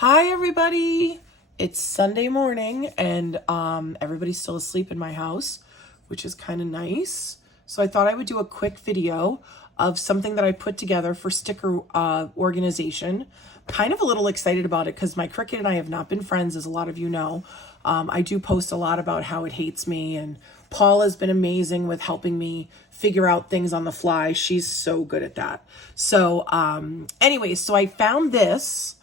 Hi everybody! It's Sunday morning and everybody's still asleep in my house, which is kind of nice. So I thought I would do a quick video of something that I put together for sticker organization. Kind of a little excited about it because my Cricut and I have not been friends, as a lot of you know. I do post a lot about how it hates me, and Paul has been amazing with helping me figure out things on the fly. She's so good at that. So anyway, so I found this.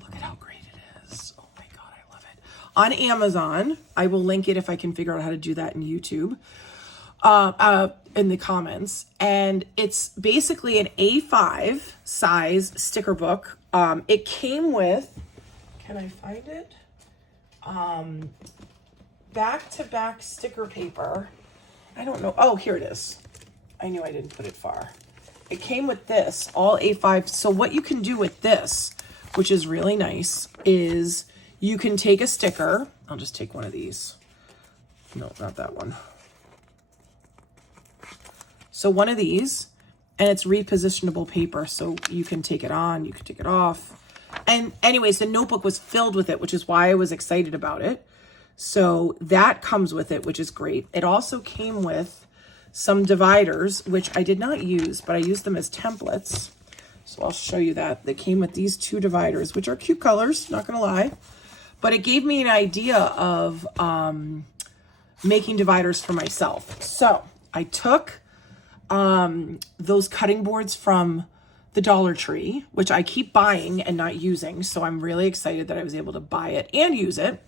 Look at how great it is. Oh my God, I love it. On Amazon. I will link it if I can figure out how to do that in YouTube, in the comments. And it's basically an A5 size sticker book. It came with, can I find it? Back-to-back sticker paper. I don't know. Oh, here it is. I knew I didn't put it far. It came with this, all A5. So what you can do with this, which is really nice, is you can take a sticker. I'll just take one of these. No, not that one. So one of these, and it's repositionable paper. So you can take it on, you can take it off. And anyways, the notebook was filled with it, which is why I was excited about it. So that comes with it, which is great. It also came with some dividers, which I did not use, but I used them as templates. So I'll show you that. They came with these two dividers, which are cute colors, not gonna lie. But it gave me an idea of making dividers for myself. So I took those cutting boards from the Dollar Tree, which I keep buying and not using. So I'm really excited that I was able to buy it and use it.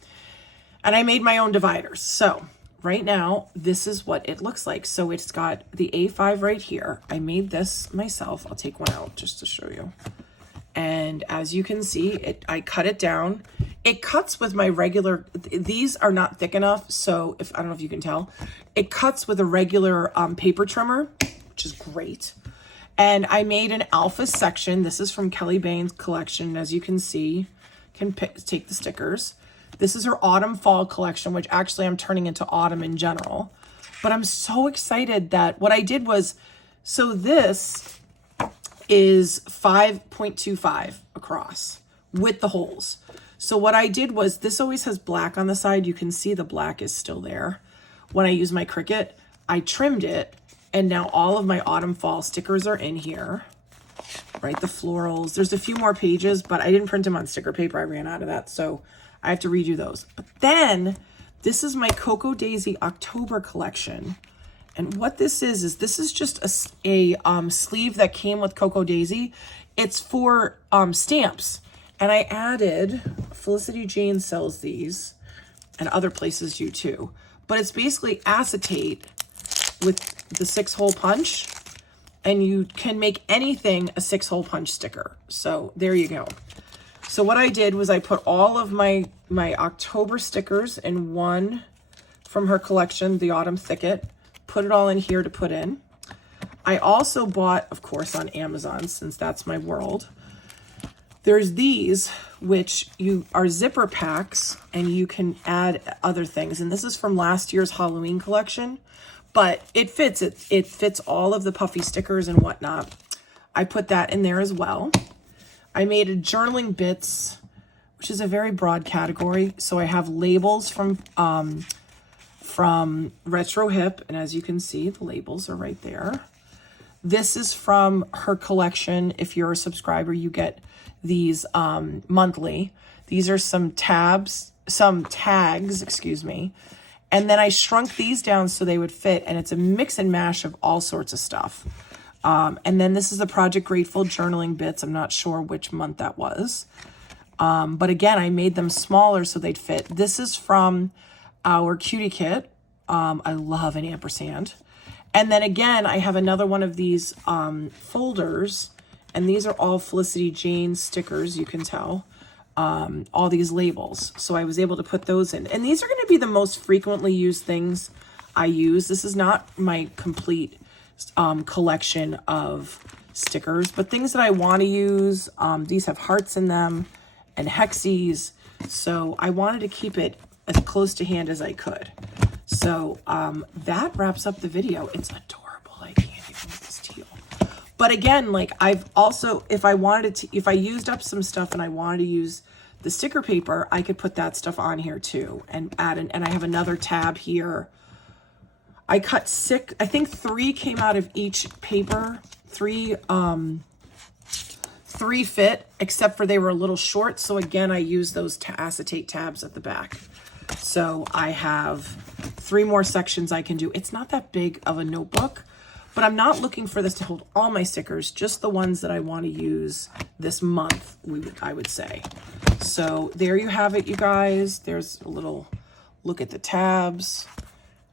And I made my own dividers. So right now, this is what it looks like. So it's got the A5 right here. I made this myself. I'll take one out just to show you. And as you can see, I cut it down. It cuts with my regular, these are not thick enough. So I don't know if you can tell, it cuts with a regular paper trimmer, which is great. And I made an alpha section. This is from Kelly Bain's collection. As you can see, take the stickers. This is her autumn fall collection, which actually I'm turning into autumn in general. But I'm so excited that what I did was, so this is 5.25 across with the holes. So what I did was, this always has black on the side. You can see the black is still there. When I use my Cricut, I trimmed it, and now all of my autumn fall stickers are in here, right? The florals. There's a few more pages, but I didn't print them on sticker paper. I ran out of that, so I have to redo those. But then this is my Cocoa Daisy October collection. And what this is this is just a sleeve that came with Cocoa Daisy. It's for stamps. And I added, Felicity Jane sells these, and other places do too. But it's basically acetate with the 6-hole punch. And you can make anything a 6-hole punch sticker. So there you go. So what I did was I put all of my October stickers in one from her collection, the Autumn Thicket, put it all in here to put in. I also bought, of course, on Amazon, since that's my world. There's these, which are zipper packs, and you can add other things. And this is from last year's Halloween collection, but it fits. It fits all of the puffy stickers and whatnot. I put that in there as well. I made a journaling bits, which is a very broad category. So I have labels from Retro Hip, and as you can see, the labels are right there. This is from her collection. If you're a subscriber, you get these monthly. These are some tags, excuse me. And then I shrunk these down so they would fit, and it's a mix and mash of all sorts of stuff. And then this is the Project Grateful journaling bits. I'm not sure which month that was. But again, I made them smaller so they'd fit. This is from our Cutie Kit. I love an ampersand. And then again, I have another one of these folders, and these are all Felicity Jane stickers, you can tell. All these labels. So I was able to put those in. And these are going to be the most frequently used things I use. This is not my complete collection of stickers, but things that I want to use. These have hearts in them and hexies. So I wanted to keep it as close to hand as I could. So that wraps up the video. It's adorable. I can't even with this teal. But again, like I've also, if I used up some stuff and I wanted to use the sticker paper, I could put that stuff on here too and add in, and I have another tab here. I cut 6, I think 3 came out of each paper, 3 fit, except for they were a little short. So again, I use those acetate tabs at the back. So I have 3 more sections I can do. It's not that big of a notebook, but I'm not looking for this to hold all my stickers, just the ones that I want to use this month, I would say. So there you have it, you guys. There's a little look at the tabs,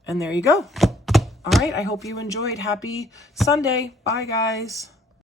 and there you go. All right, I hope you enjoyed. Happy Sunday. Bye, guys.